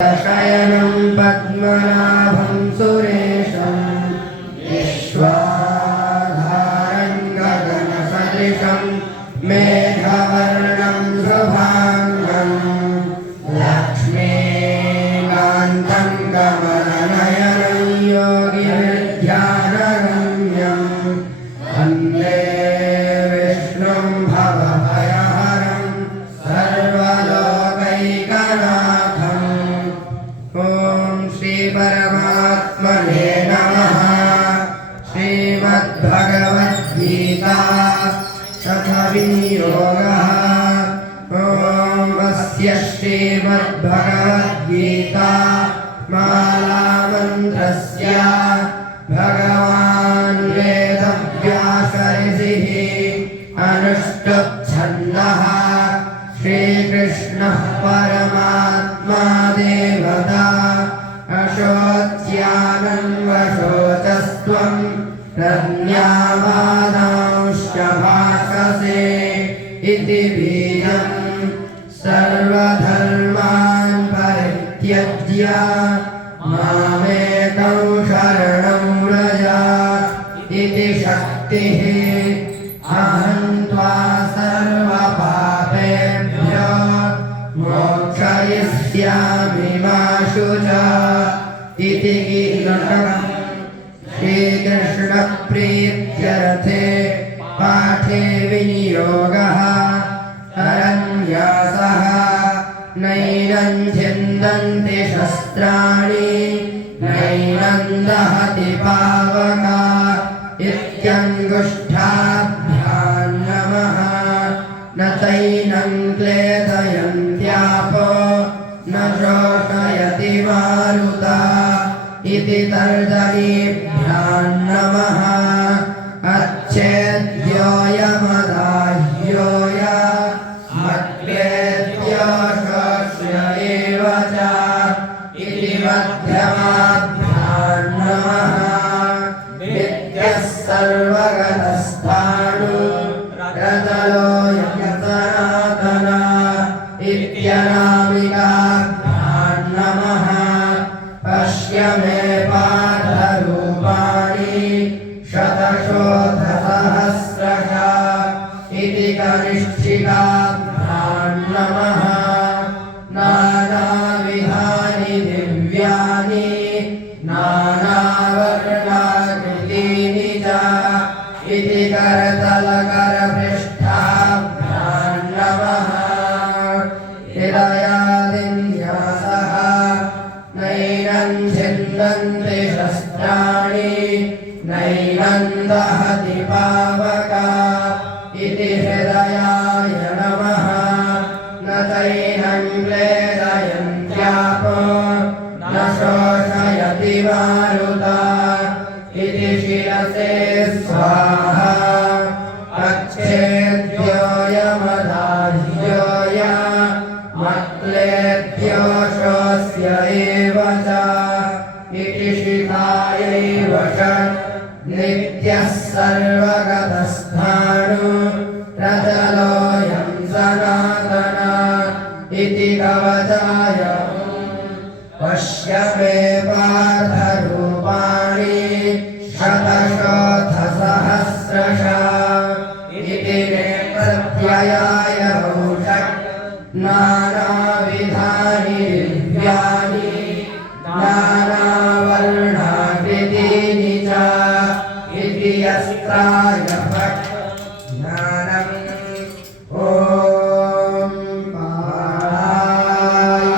शयनं पद्मनाभं सुरेशं विश्वाधारं गगनसदृशं मेघवर्णं शुभांगं लक्ष्मीकान्तं कमलनयनं योगिनिर्ध्यानगम्यं वन्दे विष्णुं भवभयहरं सर्वलोकैकनाथम्। ॐ श्री परमात्मने नमः। श्रीमद्भगवद्गीता तथाविनियोगः। ॐ अस्य श्रीमद्भगवद्गीता मालामन्त्रस्य भगवान् वेदव्यासऋषिः अनुष्टुप्छन्दः श्रीकृष्णः परमात्मा देवता अशोच्यानन्वशोचस्त्वं प्रज्ञावादांश्च भाषसे इति बीजं सर्वधर्मान् परित्यज्य मामेकं शरणं व्रज इति शक्तिः। अहं त्वा सर्वपापेभ्यो मोक्षयिष्यामि मा शुचा इति गीतम्। श्रीकृष्णप्रीत्यर्थे पाठे विनियोगः। अरन्यासः नैनं छिन्दन्ति शस्त्राणि नैनं दहति पावका इत्यङ्गुष्ठाभ्यां नमः। न चैनं क्लेदयन्त्यापो न शोषयति मारुता इति तर्जनीभ्यां नमः। अच्छेद्योऽयमदाह्योऽय मद्वेद्यो शोष्य एव च इति मध्यमाभ्यां नमः। नित्यः सर्वगतस्थाणुरतलोऽयं सनातनः इत्यनामिकाभ्यां नमः। पश्य मे पार्थरूपाणि शतशोथसहस्रश इति कनिष्ठिकाभ्यां नमः। नानाविधानि दिव्यानि नानावर्णाकृतीनि च इति करतलकरपृष्ठाभ्यां नमः। हृदयादिन्यासः नैनं छिन्दन्ति शस्त्राणि नैनं दहति पावका इति हृदयाय नमः। न चैनं क्लेदयन्त्यापो न शोषयति मारुता इति शिरसे स्वाहा। अच्छेद्योऽयमदाह्योऽय मत्क्लेद्यो शोष्य एव च इति शिखायै वषट्। नित्यः सर्वगतस्थाणुरतलोऽयं सनातनः इति कवचाय। पश्य मे पार्थरूपाणि शतशोथसहस्रश इति नेत्रत्ययाय वषट्। नानाविधानि दिव्यानि नानावर्णाकृतीनि च इति यस्त्राय फट्। ज्ञानम् ॐ पार्थाय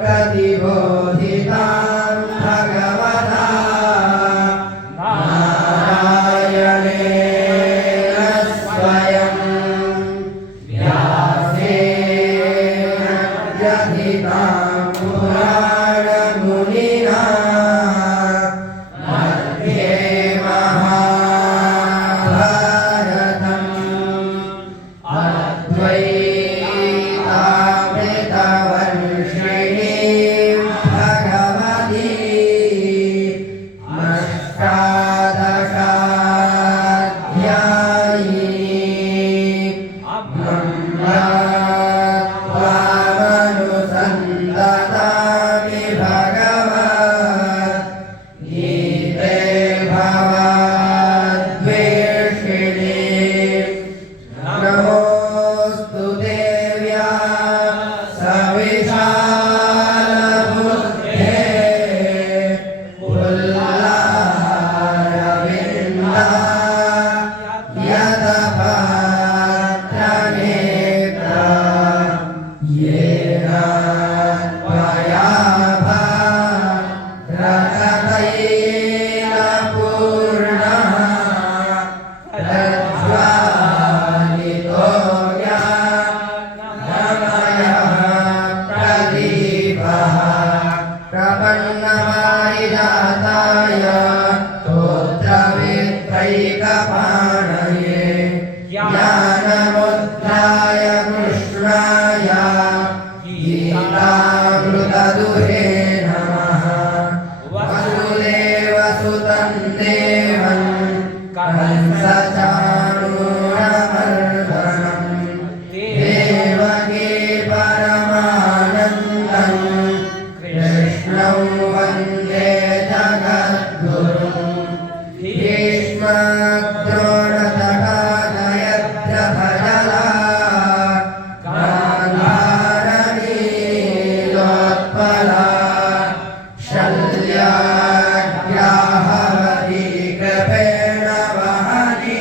प्रतिबोधिताम् प्रपन्नपारिजाताय स्तोत्रवेत्रैकपाणये ज्ञानमुद्राय कृष्णाय गीतामृतदुहे नमः। वसुदेवसुतं देवं कंसचाणूरमर्दनं देवकी परमानन्दं कृष्णं वन्दे जगद्गुरुं। भीष्मद्रोणतटा जयद्रथजला गान्धारनीलोत्पला शल्याग्राहवती कृपेण वहनी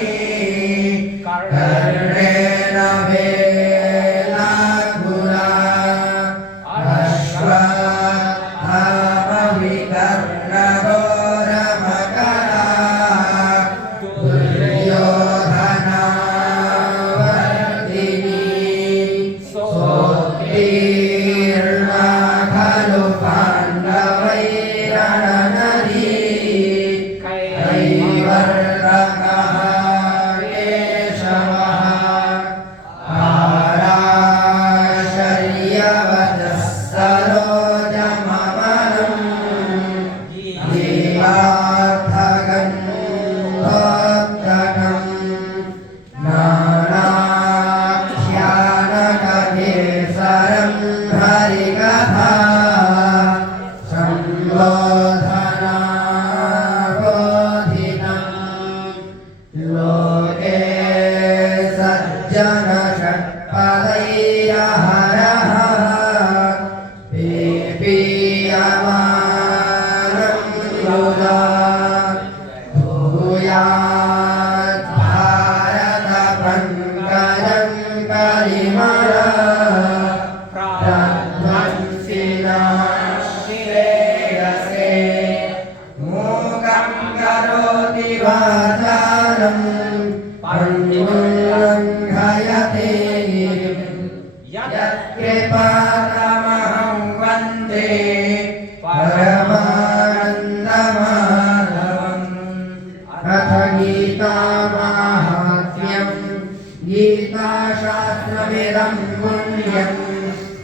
कर्णेन वेलाकुला अश्वत्थामविकर्णघोरमकरा दुर्योधनावर्तिनी सोत्तीर्णा खलु पाण्डवैरणनदी कैवर्तकः केशवः आराशर्यवतः सरोजममलम् जीवार्थगन्धोत्कटम् नानाख्यानककेसरं हरिकथा सम्बोधनाबोधितम् लोके सज्जनषट्पदैरहरः पीपीयमानं युधा भूयात् भारतपङ्कजं परिमला प्रध्वंसिना श्रेयसे मूकं करोति वाचालं पण्डितं लङ्घयते यत्कृपातमहं वन्दे परमानन्दमाधवम्। अथ गीतामाहात्म्यं गीताशास्त्रमिदं पुण्यं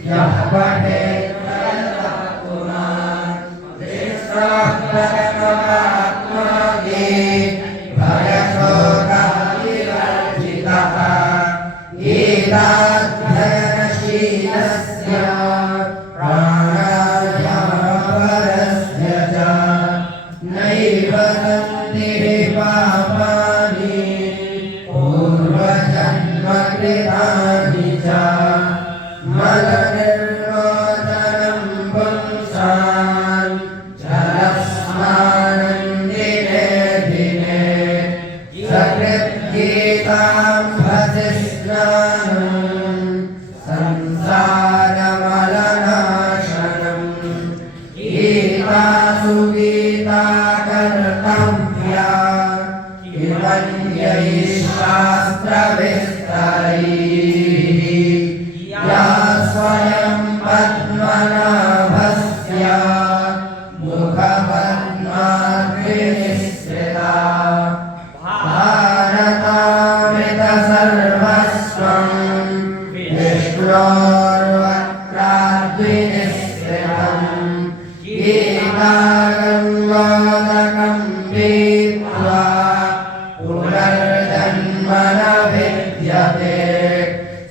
यः पठेत् सततं पुमान् विश्वाः परममात्मागे भयशोकाविवर्जितः। गीताध्ययनशीलस्य प्राणायामपरस्य च नैव सन्ति पापानि पूर्वजन्मकृतानि च। मलनिर्मोचनं पुंसां जलस्नानं दिने दिने सकृद्गीताम्भसिस्नानं संसारमलनाशनम्। गीतासु गीता कर्तव्या किमन्यैः शास्त्रविस्तरैः। या स्वयं पद्मनाभस्य मुखपद्माग्निनिःसृता भारतामृतसर्वस्वं विष्णोर्वक्त्राद्विनिःसृतम्। गीतागङ्गोदकं पीत्वा पुनर्जन्म न विद्यते।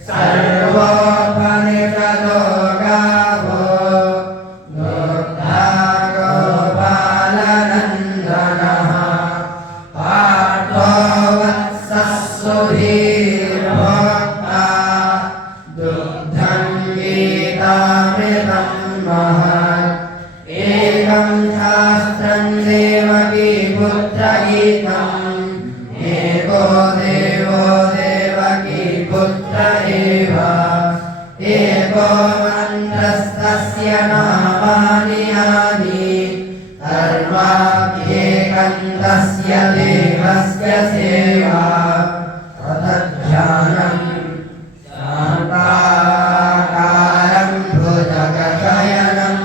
सर्वोपनिषदो गावो दुग्धा गोपालनन्दनः। पार्थो वत्सः सुधीर्भोक्ता दुग्धं गीतामृतं महत्। एकं शास्त्रं देवकीपुत्रगीतम् एको देवो देवकीपुत्र एव। एको मन्त्रस्तस्य नामानि यानि सर्वाभ्येकं तस्य देवस्य सेवा। तदध्यानं शान्ताकारं भुजगशयनं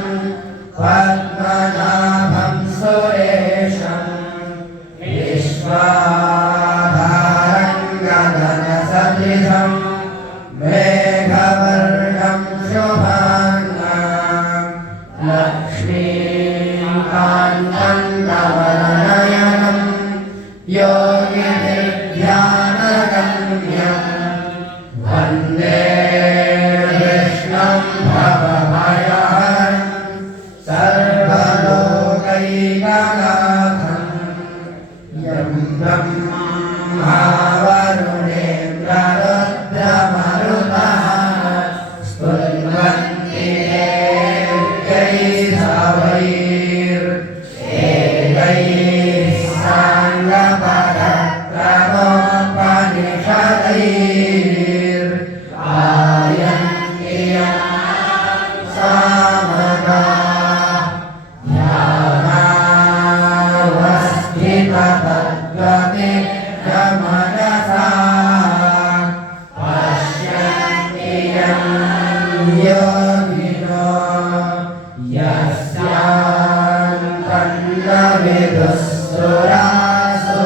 पद्मनाभं सुरेशं विश्वाधारं गगनसदृशं मेघवर्णं शुभाङ्गं लक्ष्मीकान्तं कमलनयनं योगिनिध्यानगम्यं वन्दे कृष्णं भवभयहरं सर्वलोकैकनाथं यं ब्रह्मा वरुणेन्द्ररुद्रमरुतः स्तुवन्ति देव्यैः सवैर्वेदैः साङ्गपदक्रमोपनिषदैर्गायन्ति यं सामगाः ध्यानावस्थिततद्गतिर्गमनसा पश्यन्ति यं योगिनो यस्यान्तं न विदुः सुरासुरगणाः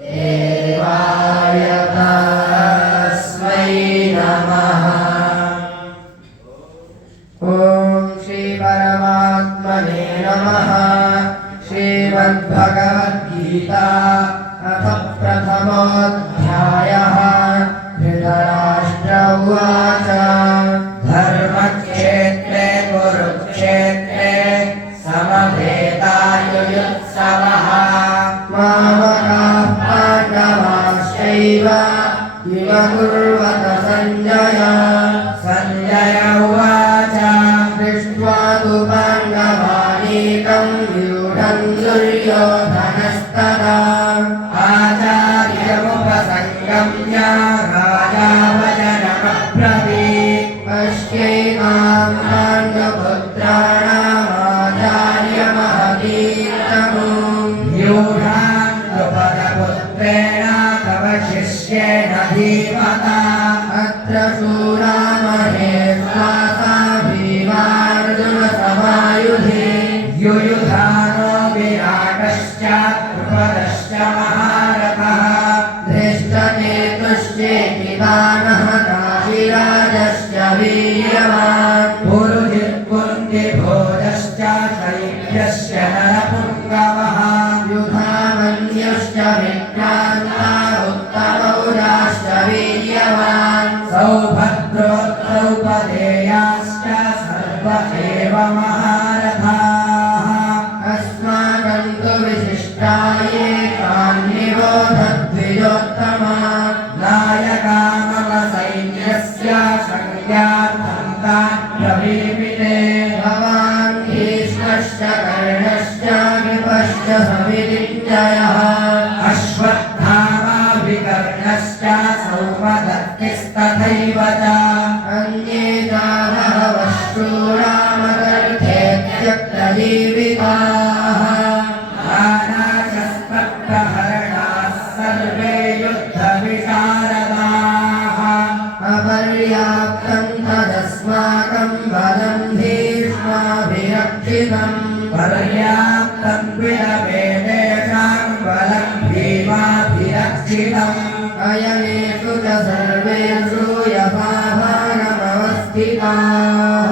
देवाय तस्मै नमः। ॐ श्री परमात्मने नमः। श्रीमद्भगवद्गीता अथ प्रथमोऽध्यायः। धृतराष्ट्र उवाच धर्मक्षेत्रे कुरुक्षेत्रे समवेतायुयुत्सवः मामकाः पाण्डवाश्चैव किमकुर्वत सञ्जय। सञ्जय उवाच दृष्ट्वा तु पाण्डवानीकं व्यूढं दुर्योधनस्तदा आचार्यमुपसङ्गम्य राजा वचनमब्रवीत् पश्यैतां पाण्डुपुत्राणामाचार्यमहतीत्तमं व्यूढां द्रुपदपुत्रेण तव शिष्येण धीमता अत्र शूरा महेश्वासा भीमार्जुनसमायुधे युयुधानो विराटश्च द्रुपदश्च महारथः धृष्टकेतुश्चेकितानः काशीराजश्च वीर्यवान् पुरुजित्कुन्तिभोजश्च शैब्यश्च नरपुङ्गवः युधामन्युश्च विक्रान्ता उत्तमौजाश्च वीर्यवान् सौभद्रो द्रौपदेयाश्च सर्व एव महारथाः अस्माकं तु विशिष्टाये कान्निबोधद्विजोत्तमा नायका मम सैन्यस्य संज्ञार्थं तान् प्रवीमिते भवान् भीष्मश्च कर्णश्च कृपश्च समितिञ्जयः अश्वत्थामा विकर्णश्च सौमदत्तिस्तथैव च अन्ये च बहवः शूरा मदर्थे त्यक्तजीविताः नानाशस्त्रप्रहरणाः सर्वे युद्धविशारदाः अपर्याप्तं तदस्माकं बलं भीष्माभिरक्षितम् पर्याप्तं विलपेतेषां बलं भीमाभिरक्षितम् अयनेषु च सर्वेषु यथाभागमवस्थिताः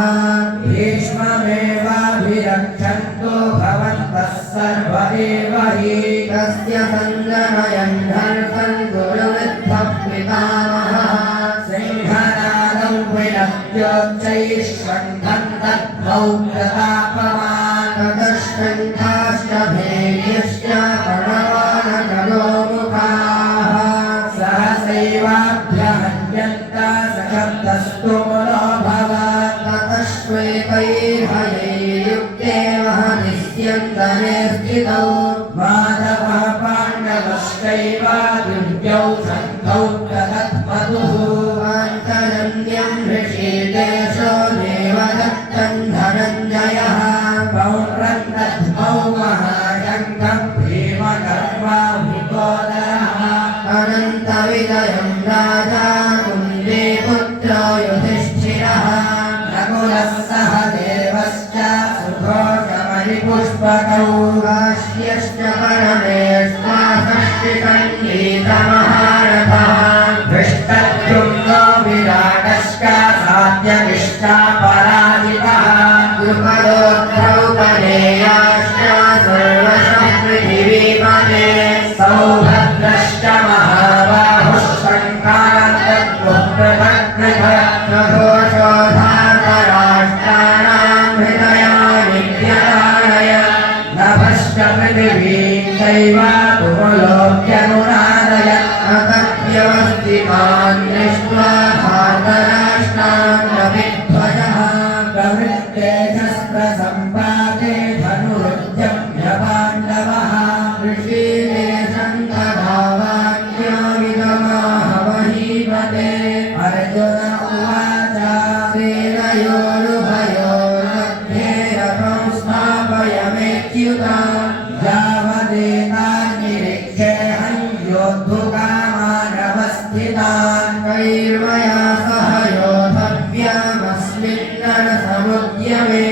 भीष्ममेवाभिरक्षन्तु भवन्तः सर्व एव हि तस्य सञ्जनयन् हर्षन् गुरुवृद्धः पितामहः सिंहनादौ विलप्योच्चैश्वन्धन् तद्भौ प्रतापवान् ततश्कण्ठाश्च भेर्यश्च प्रणवानकलोमुखाः सहसैवाभ्यहन्यन्त सशब्दस्तु मुनोऽभवत् ततश्वेतैर्हयैर्युक्ते महनिष्यन्तने स्थितौ माधवः पाण्डवश्चैव दिव्यौ सन्धौ प्रदत्मतुः पाञ्चजन्यं ऋषिकेशो देवदत्तं धनञ्जयः पौण्ड्रं दद्मौ महाशङ्खं भीमकर्माभिपोदरः अनन्तविजयं राजा कुन्दीपुत्रो युधिष्ठिरः नकुलः सह पुष्पकौ काश्यश्च परमेश्वासश्चिकण्डीतमहारथः दृष्टद्युम्नो विराटश्च सात्यकिष्टा पराजितः द्रुपदो द्रौपदेयाश्च सर्वशः पृथिवीपते सौभद्रश्च महाबाहुः शङ्कान्तद्वृपृथक्पृथक् हृदयानि व्यदारय नभश्च पृथिवीं चैव उपलोक्यनुनादय अतव्यवस्थितान् दृष्ट्वा धार्तराष्ट्रान् कविध्वजः प्रवृत्तेजस्प्रसम्पाते धनुरुद्यम्य पाण्डवः ऋषिकेशं तथा वाक्यमिदमाहवहीपते अर्जुन उवाच सेनयोरुभयोर्मध्ये रथं स्थापयमेच्युता यावदेतान्निरीक्षेऽहं योद्धुकामानवस्थितान् कैर्मया सह योद्धव्यमस्मिन्नरसमुद्यमे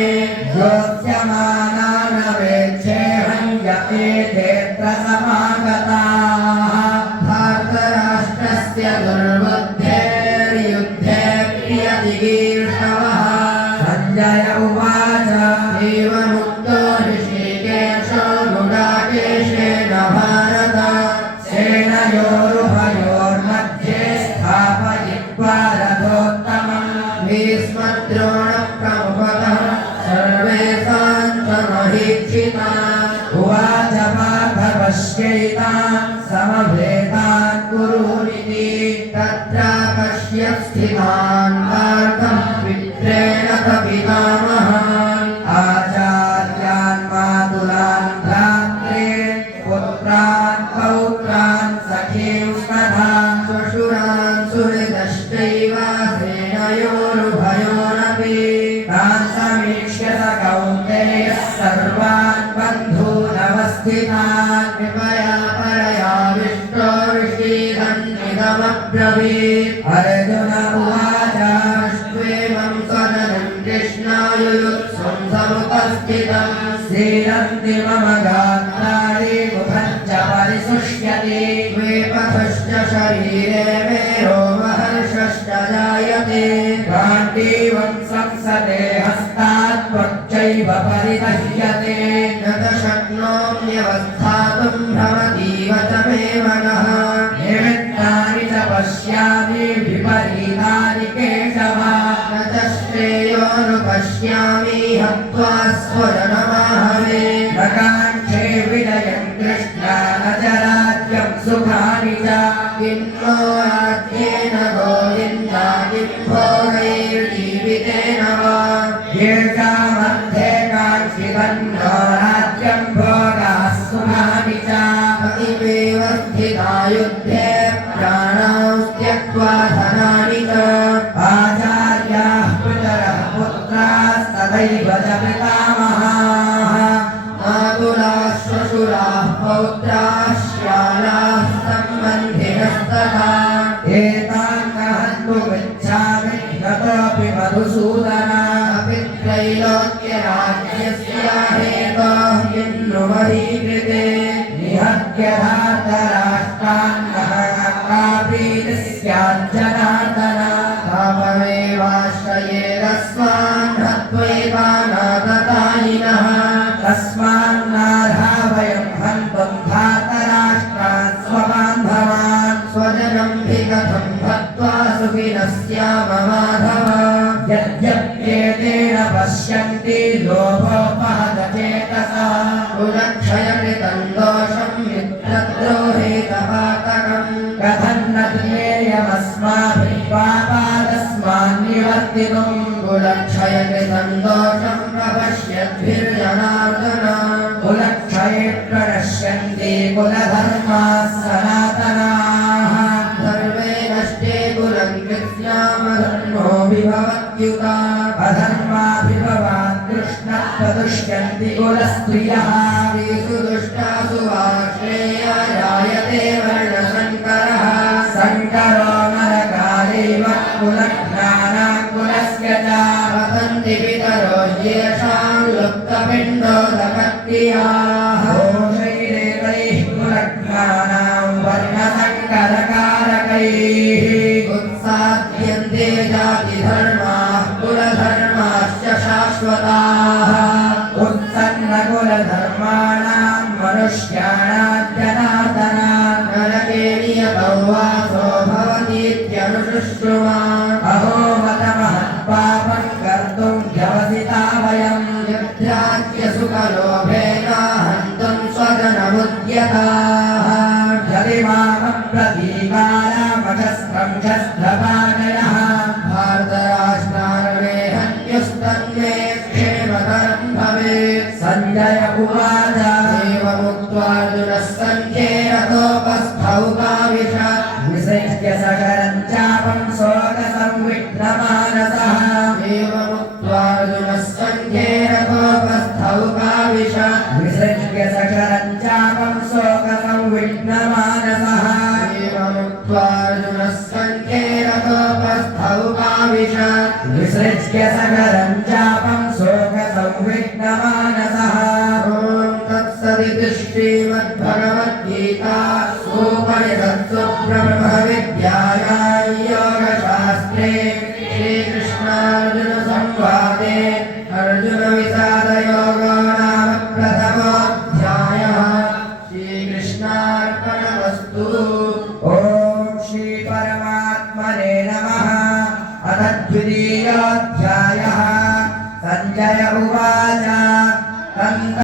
योत्स्यमानानवेक्षेऽहं य एतेऽत्र समागताः धार्तराष्ट्रस्य दुर्बुद्धेर्युद्धे प्रियचिकीर्षवः सञ्जय उवाच एवमुक्तो ऋषिकेशो गुडाकेशेन भारत सेनयोरुभयोर्मध्ये स्थापयित्वा रथोत्तमम् भीष्मद्रोणप्रमुखतः सर्वेषां च महीक्षितान् उवाच पार्थपश्यैतान् समभेतान् कुरूनिति तत्र पश्य स्थितान् पार्थं मित्रेण पितामहान् आचार्यान् मातुलान् भ्रातॄन् पुत्रान् पौत्रान् सखींस्तथा श्वशुरान् सुहृदश्चैव सेनयोरुभयोरपि तान् समीक्ष्य स कौन्तेयः सर्वान् बन्धूनवस्थितान् कृपया परयाविष्टो ऋषीरन्निदमब्रवीत् अर्जुन उवाच त्वेवं स्वजनं कृष्णायुयुत्सुं समुपस्थितं श्रीरन्ति मम गात्राणि मुखं च परिशुष्यति द्विपथश्च शरीरे मे रोमहर्षश्च जायते गाण्डीवं संसदे हस्तात् त्वच्चैव परिदह्यते न च शक्नोम्यवस्थातुं भ्रमतीव च मे मनः निमित्तानि च पश्यामि विपरीतानि केशव न च श्रेयोऽनुपश्यामि हत्वा स्वजनमाहवे न काङ्क्षे विजयं कृष्णा न च राज्यं सुखानि च किं नो राज्येन गोविन्द किं भोगैर्जीवितेन वा येषामर्थे काङ्क्षितं नो राज्यं भोगाः सुखानि च इमेव स्थिता युद्धे प्राणां त्यक्त्वा धनानि च आचार्याः पितरः पुत्रास्तथैव च पितामहाः मातुलाः श्वशुराः पौत्राः श्यालाः सम्बन्धिनस्तथा एतान् न हन्तुमिच्छामि ततोऽपि मधुसूदन अपि त्रैलोक्यराज्यस्य हेतोः किन्नु वरीकृते निहत्य धार्तराष्ट्रान्नः कापि स्याज्जनार्दन तापमेवाश्रयेदस्मान् हत्वैतानागतायिनः तस्मान्नार्हा वयं हन्तुं धार्तराष्ट्रान् स्वबान्धवान् स्वजनं हि कथं हत्वा सुखिनः स्याम माधव यद्यप्येतेन पश्यन्ति लोभोपहतचेतसा कुलक्षयकृतं दोषं मित्रद्रोहे तपातकम् कथं न ज्ञेयमस्माभिः पापादस्मान्निवर्तितुं कुलक्षयकृतं दोषं प्रपश्यद्भिर्जनार्दन कुलक्षये प्रणश्यन्ति कुलधर्माः सनातनाः धर्मे नष्टे कुलं कृत्स्यामधर्मो विभवत्युता अधर्माभिभवात् कृष्णः प्रदुष्यन्ति कुलस्त्रियः सुदुष्टासु वाश्रेया जायते वर्णशङ्करः शङ्करो नरकालैव कुलज्ञानां कुलस्य च वदन्ति पितरो येषां लुप्ता पिण्डोदकक्रियाः दोषैरेतैः कुलघ्नानां वर्णसङ्करकारकैः उत्साद्यन्ते जातिधर्माः कुलधर्माश्च शाश्वताः उत्सन्नकुलधर्माणां मनुष्याणां जनार्दनान् नरके नियतौ वासो भवतीत्यनुशुश्रुमा अहो मतमहत्पापं कर्तुं व्यवसिता वयं यद्राज्यसुखलोभेन हन्तुं स्वजनमुद्यताः यदि मामप्रतीकारामशस्त्रं शस्त्रपाणयः भारतराष्ट्रार्णे हन्युस्तन्मे क्षेमकरं भवेत् सञ्जय उवाच एवमुक्त्वार्जुनः सञ्चेरतोपस्थौकाविशत् विसृज्य सकलं चापं शोकसंविघ्नमानसः एवमुक्त्वार्जुनः सञ्चेरतोपस्थौकाविशत् विसृज्य सकलं चापं शोकसंविघ्नमानसः एवमुक्त्वार्जुनः सञ्चेरतोपस्थौकाविशत् विसृज्य सकलं चापं शोकसंविघ्नमानसः ॐ तत्सदिति श्रीमद्भगवद्गीतासूपनिषत्सु ब्रह्मविद्यायां योगशास्त्रे श्रीकृष्णार्जुनसंवादे अर्जुनविषादयोगो नाम प्रथमोऽध्यायः श्रीकृष्णार्पणमस्तु ॐ श्रीपरमात्मने नमः अथ द्वितीयोऽध्यायः सञ्जय उवाच